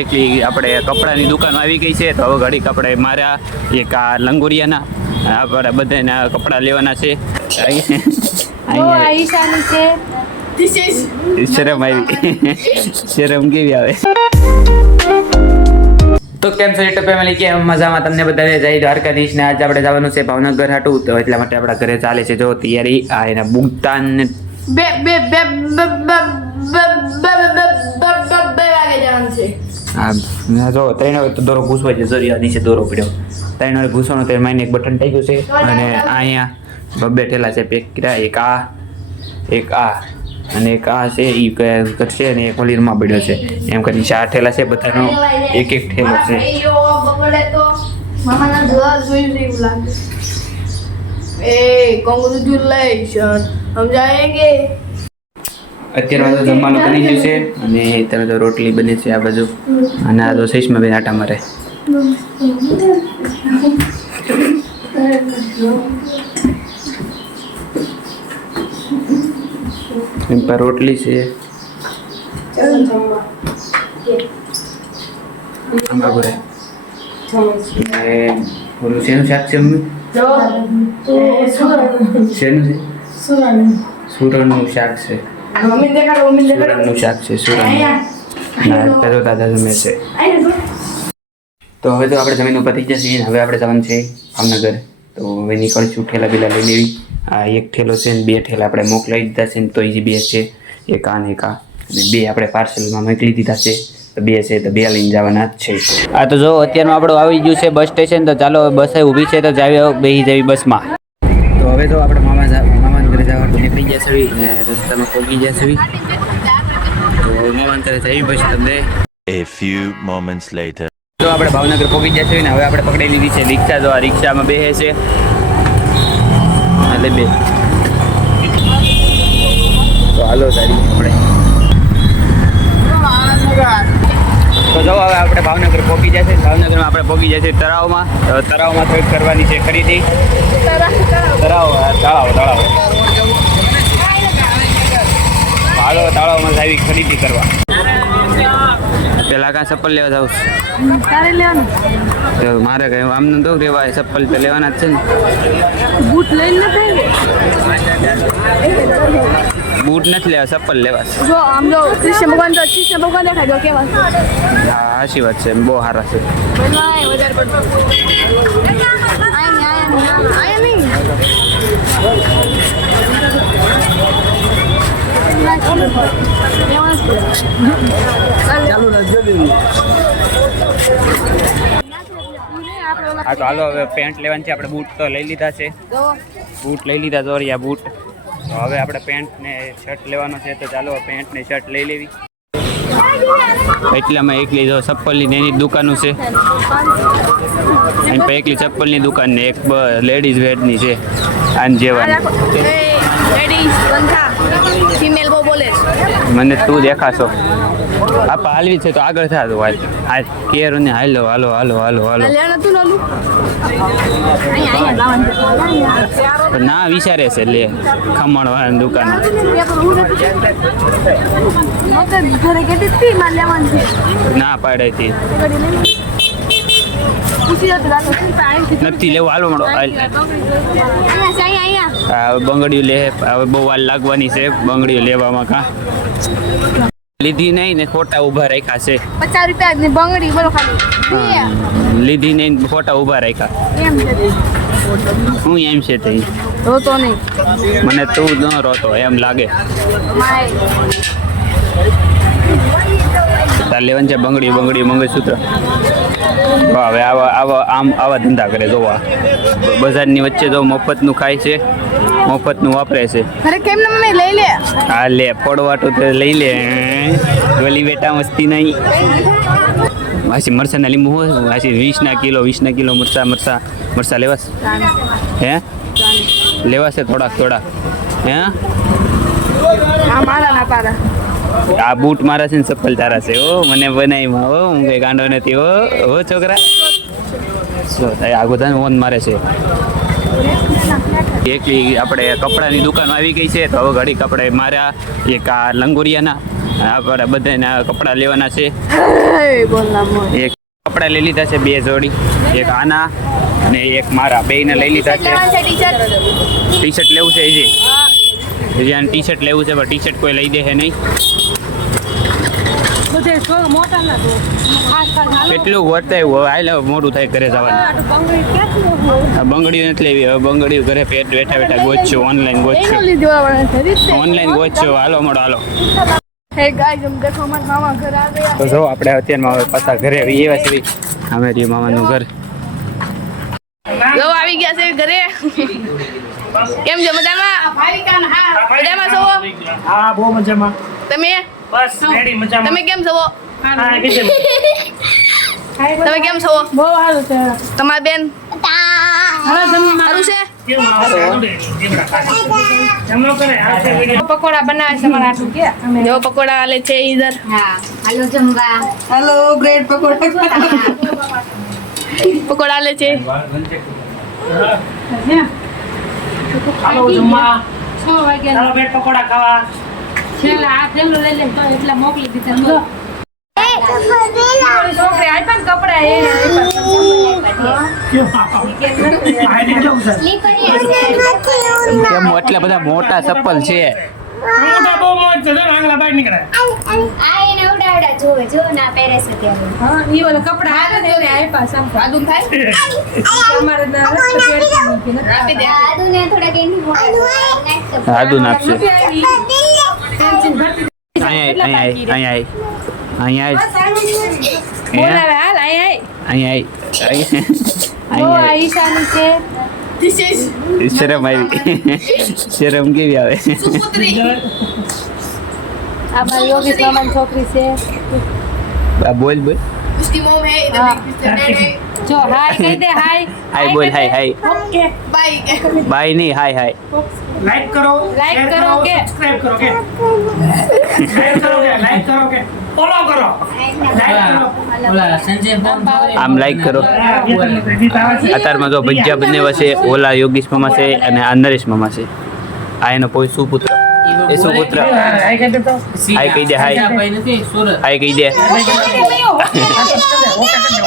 એકલી આપણે કપડાની દુકાન આવી ગઈ છે તો હવે ઘડીક આપણે મારા એક આ લંગોરિયાના આપણે બધાના કપડાં લેવાના છે. શરમ આવી શરમ કેવી આવે. તો કેમ છો યુટ્યુબ ફેમિલી, કેમ મજામાં? તમને બધાને જય દ્વારકાધીશ ને આજ આપણે જવાનું છે ભાવનગર હાટું, તો એટલા માટે આપણા ઘરે ચાલે છે જો તૈયારી. આ એના બુગતાન હા જો 3 વાગે તો દોરો ઘૂસવા છે. જરિયા નીચે દોરો પડ્યો 3 વાગે ઘૂસવાનો તો માઈને એક બટન થઈ ગયું છે અને અહીંયા બબ્બે ઠેલા છે પેક કર્યા. એક આ અને એક આ છે એ કરશે અને એક ઓલીરમાં પડ્યો છે. એમ કરીને 4 ઠેલા છે, બધાનો એક ઠેલો છે. અત્યારે તો જમવાનું બની ગયું છે અને અત્યારે તો રોટલી બને છે આ બાજુ, અને આ તો શેષમાં બેન આટા મારે. એમ પર રોટલી છે. ઓલું શેનું શાક છે? શેનું છે? સુરણનું શાક છે. સુરણનું શાક છે. સુરણ દાદા જમે છે. તો હવે તો આપણે જમીન ઉપર થઈ જશે. હવે આપણે જવાનું છે ભાવનગર, તો હવે નીકળશું. ઠેલા પેલા લઈ લેવી. આ એક ઠેલો છે ને 2 ઠેલા આપણે મોકલાવી દીધા છે ને તો એ 2 છે, એક આ ને એક આ, અને 2 આપણે પાર્સલમાં મોકલી દીધા છે. તો 2 છે તો 2 લઈને જવાના જ છે. આ તો જો અત્યારનું આપણું આવી ગયું છે બસ સ્ટેશન, તો ચાલો બસ ઊભી છે તો બેસી જવી બસમાં. તો હવે તો આપણે મામાના ઘરે જવાનું નીકળી ગયા છે ને રસ્તામાં પહોંચી ગયા છે. તો મામાના ઘરે જઈ બસ તમને. A few moments later. તો આપણે ભાવનગર પહોંચી ગયા છે ને હવે આપણે પકડી લીધી છે રિક્ષા. તો આ રિક્ષામાં બેસે છે એટલે બે. તો હાલો તારી આપણે તો જો હવે આપણે ભાવનગર પહોંચી જાય છે. ભાવનગરમાં આપણે પહોંચી જાય છે તળાવમાં. તળાવમાં થોડીક કરવાની છે ખરીદી. તળાવ હાલો તળાવમાં આવી ખરીદી કરવા. પેલા કાં ચપ્પલ લેવા જાવ? મારે કઈ આમને તો રેવાય, ચપ્પલ તો લેવાના જ છે ને. બૂટ લઈને બૂટ નથી લેવા, ચપ્પલ લેવા. જો આમ જો કૃષ્ણ ભગવાન દેખાય જો કેવા. હા સાચી વાત છે, બહુ સારા છે. હા તો હાલો હવે પેન્ટ લેવાની છે આપણે. બૂટ તો લઈ લીધા છે, બૂટ લઈ લીધા દોરિયા બૂટ. તો હવે આપણે પેન્ટ ને શર્ટ લેવાનો છે, તો ચાલો પેન્ટ ને શર્ટ લઈ લેવી. એટલામાં એકલી જો ચપ્પલની એની દુકાનો છે, અને એકલી ચપ્પલની દુકાન ને એક લેડીઝ વેરની છે. આન જેવાની મને તું દેખાશો. આપ હાલવી છે તો આગળ થતું હાલ હાલ કેર ને હાલો હાલો હાલો હાલો હાલો ના વિચારે છે લે ખમણ વાળાની દુકાન. ના પાડે હતી નથી લેવું. હાલો મળો બંગડીઓ લે. હવે બહુ વાર લાગવાની છે બંગડીઓ લેવામાં. કાં લીધી નહીં ને ખોટા ઊભા રાખ્યા છે. 50 રૂપિયા બંગડી બોલો ખાલી. લીધી નહીં ખોટા ઊભા રાખ્યા. હું એમ છે તે રોતો નહીં મને તું ન રોતો એમ લાગે. તાર લેવાનું છે બંગડી મંગળસૂત્ર. હવે આવા ધંધા કરે જોવા. બજારની વચ્ચે જો મફતનું ખાય છે, મફતનું વાપરે છે. હા લે પડવાટું તો લઈ લે. ગલી બેટા મસ્તી નહીં. વાસી મરચાના લીંબુ હોય વાસી 20 કિલો મરચા લેવાસ હે? લેવાશે થોડાક હે? આ બૂટ મારા છે ને ચપ્પલ તારા છે. ઓ મને બનાવીમાં હો, હું કઈ ગાંડો નથી હો છોકરા. આ ગોધાને ઓન મારે છે. એકલી આપણે કપડાની દુકાન આવી ગઈ છે તો હવે ઘડીક આપણે મારા એક આ લંગોરિયાના આપણે બધાને કપડાં લેવાના છે એક કપડાં લઈ લીધા છે 2 જોડી, એક આના અને એક મારા, બેયને લઈ લીધા છે. ટી શર્ટ લેવું છે હજી આને ટી શર્ટ લેવું છે, પણ ટી શર્ટ કોઈ લઈ દે છે નહીં. કેટલું વર્તાયું હવે હાલ, હવે મોડું થાય ઘરે જવાનું. બંગડીઓ નથી લેવી હવે, બંગડીઓ ઘરે બેઠા બેઠા ગોચશું, ઓનલાઈન ગોચશું. હાલો મોડો હાલો. તો જો આપણે અત્યારમાં હવે પાછા ઘરે એવા છે અમે રહ્યું મામાનું ઘર. આવી ગયા છે ઘરે. કેમ છો? મજામાં? મજામાં છો? હા બહુ મજામાં. તમે બસ રેડી મજામાં. તમે કેમ છો? હા કેમ તમે કેમ છો? બહુ સારું છે. તમારી બેન સારું છે? જમો કરે આ છે વિડિયો. પકોડા બનાવે છે મારા હાટુ કે અમે જો પકોડા આલે છે ઈધર. હાલો જમવા. હેલો બ્રેડ પકોડા પકોડા આલે છે. હાલો જમવા. 6 વાગ્યા ચાલો બેટ પકોડા ખાવા. છેલ્લા આ થેલું લઈ લે તો એટલા મોકલી દીધા. જો છોકરી આપ્યા ને કપડા એ આ દેખો સર. કેમ એટલા બધા મોટા ચપ્પલ છે? મોટા બહુ મોજ છે તો આંગળા બહાર નીકળે. આ એને ઉડાવડા જોવે જો ના પહેરે છે ત્યારે. હા ઈ ઓલા કપડા આવે ને એને આપ્યા સામ આદુન થાય? અમારે ના રસ્તો પેટમાં મૂકી નથી. આપી દે. આદુને થોડા કેની મોડા. આદુ નાખશે. ટેન્શન ભરતી અહીંયા બોલાવે હાલ આય આય જો આ ઈશાની છે. This is શરમ આવી. શરમ કેવી આવે? સુપુત્રી. આ મારી યોગેશ મામાની છોકરી છે. બોલ બોલ. उसकी मॉम है इधर हाँ। Mr. Dad है. જો હાય કહી દે હાય હાય બોલ, hi hi. Okay Bye. Bye નહીં, હાય હાય. લાઈક કરો, લાઈક શેર કરો કે? સબસ્ક્રાઇબ કરો કે? શેર કરો કે લાઈક કરો કે ફોલો કરો. લાઈક કરો. આમ લાઈક કરો. અત્યારમાં જો ભજીયા બનાવ્યા છે, ઓલા યોગીશ મામા છે અને આ નરેશ મામા છે. આ એનો કોઈ સુપુત્ર. એ સુપુત્ર. આઈ કહી દે તો. હાય કહી દે, હાય. હાય કહી દે.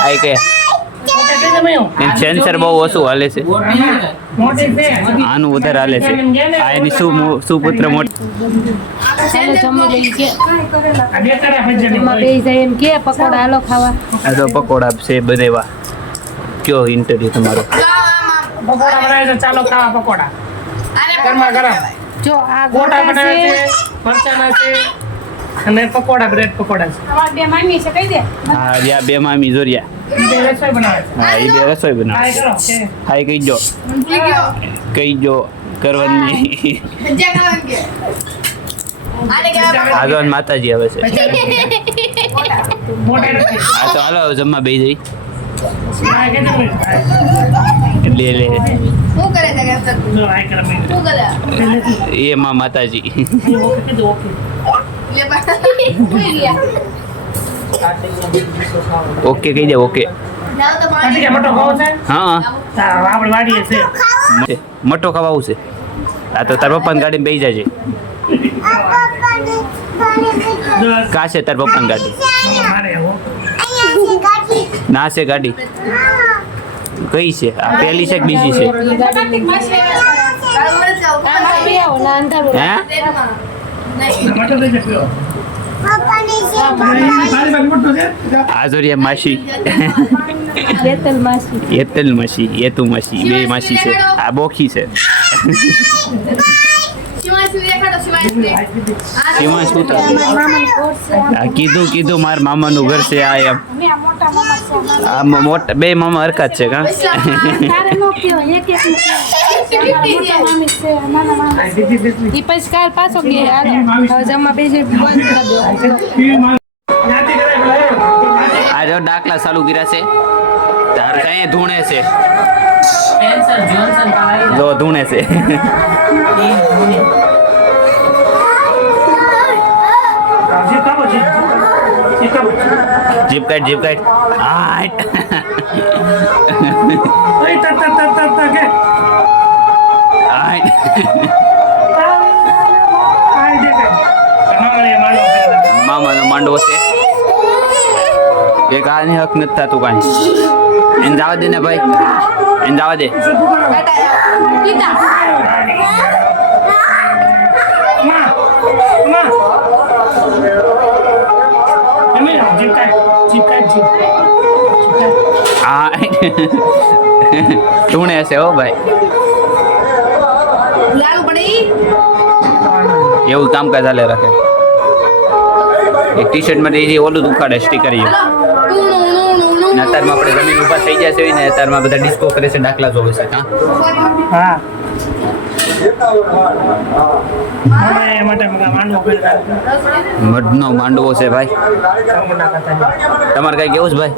હાય કે સેન્સર બહુ ઓછું હાલે છે, મોટી છે. આનું વધારે હાલે છે. આ એની સુપુત્ર મોટી. ચાલો જમી લઈ કે આ બે તારા ભજન એમાં બેસી જાય એમ કે પકોડા હાલો ખાવા. આ તો પકોડા છે બનાવ્યા. કયો ઇન્ટરવ્યુ તમારો? પકોડા બનાવે છે, ચાલો ખાવા પકોડા. ગરમા ગરમ. જો આ ગોટા ગોટા બનાવે છે. છે, મરચાના છે અને પકોડા બ્રેડ પકોડા છે. તમારી બે મામી છે કહી દે. હા યા બે મામી જોરિયા. બે રસોઈ બનાવે છે. હા એ બે રસોઈ હાય બનાવે કરો છે. કે હાય કહી દો, કહી દો કરવાની. ભજીયા ખાવાનું કે? આને કેવા? આગળ માતાજી આવે છે. મોટા નથી. આ તો હાલો જમવા બેસી જઈ. હાય કે તમે લે લે શું કરે છે કે સર? જો હાય કરે મેં. શું કરે? એ માં માતાજી. ઓકે કીધું ઓકે. લે બા. કોઈ ગયા. ઓકે કહી દે, ઓકે. જાઓ તો આ પાણી. કે મોટો ખાવો છે? હા આપણે વાડીએ છે. મટો ખાવા છે. આ તો તાર પપ્પાની ગાડીમાં બેસી જાય છે. જો કા છે તાર પપ્પાની ગાડી? મારે હો. ના છે ગાડી. કઈ છે? આ પહેલી છે કે બીજી છે? તારું મને જાઓ. આ મામી આવો ના અંધારું. હે ટ્રેનમાં. નહીં. મોટો થઈ ગયો. મારી બાગ મોટો છે. આ જોરિયા માસી. જેતલ માસી. એતલ માસી, એતુ માસી, બે માસી છે. આ બોખી છે. શિવાંશી દેખાડો, શિવાંશી. શિવાંશ શું થાય? મામાની કોટ છે. આ કીધું માર મામાનું ઘર છે આ એમ. અમે આ મોટા મામા છે. આ મોટા બે મામા હરખા જ છે કા? તારે નો કયો એક એક નું કયો. મોટા મામી છે નાના મામા છે. ઈ પછી કાલ પાછો ગયા હાલો હવે જમવા બેસી બંધ કરી દો. જ્ઞાતિ કરે પેલા. આ જો ડાકલા ચાલુ કર્યા છે. તાર કઈ ધૂણે છે. જો ધૂણે છે. જે કાબો છે. જે કાબો છે. જીપ કાઢ. હાટ. ઓય તા કે. હાટ. આઈ દે કે. તમારે માનો પેલા. આમાં માંડવો છે એક આની હક નથી થતું કાંઈ એને જવા દે ને ભાઈ એને જવા દે હા ટૂણે હશે હો ભાઈ લાલ પડી એવું કામકાજ ચાલે રાખે એક ટી શર્ટ માટે જે ઓલું ઉખાડે સ્ટીકર એ અત્યારમાં આપણે જમીન ઊભા થઈ જશે ને અત્યારમાં બધા ડિસ્કો કરે છે દાખલા જોવે છે હા મઢનો માંડવો છે ભાઈ તમારે કઈ કેવું છે ભાઈ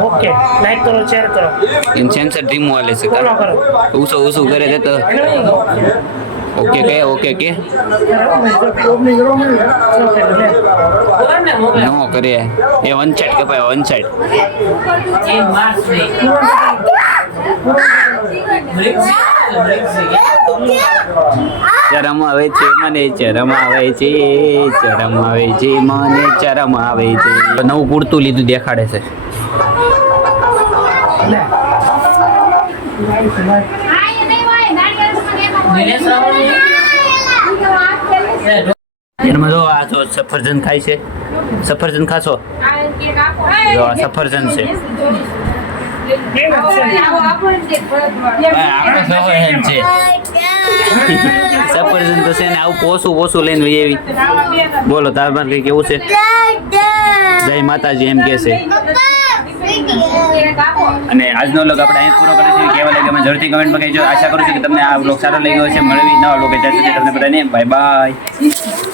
ઓકે લાઈક કરો શેર કરો ઇન સેન્સર ડ્રીમ વાલે છે ઉસો ઉસો કરે છે તો ઓકે કે નો કરે એ વન સાઈડ કે ભાઈ વન સાઈડ ચરમ આવે છે મને ચરમ આવે છે ચરમ આવે છે મને ચરમ આવે છે નવું કુર્તું લીધું દેખાડે છે એમાં જો આ જો સફરજન ખાય છે સફરજન ખાશો જો આ સફરજન છે સફરજન તો છે ને આવું પોસું લઈને વહી આવી બોલો તાર બાર કઈ કેવું છે જય માતાજી એમ કે છે અને આજનો વ્લોગ આપણે અહીં પૂરો કરીશું કેવા લાગે અમે જરૂરથી કમેન્ટમાં કહેજો આશા કરું છું કે તમને આ વ્લોગ સારો લાગ્યો છે મળવી નવા વ્લોગ ત્યાં સુધી તમને બધાને બાય બાય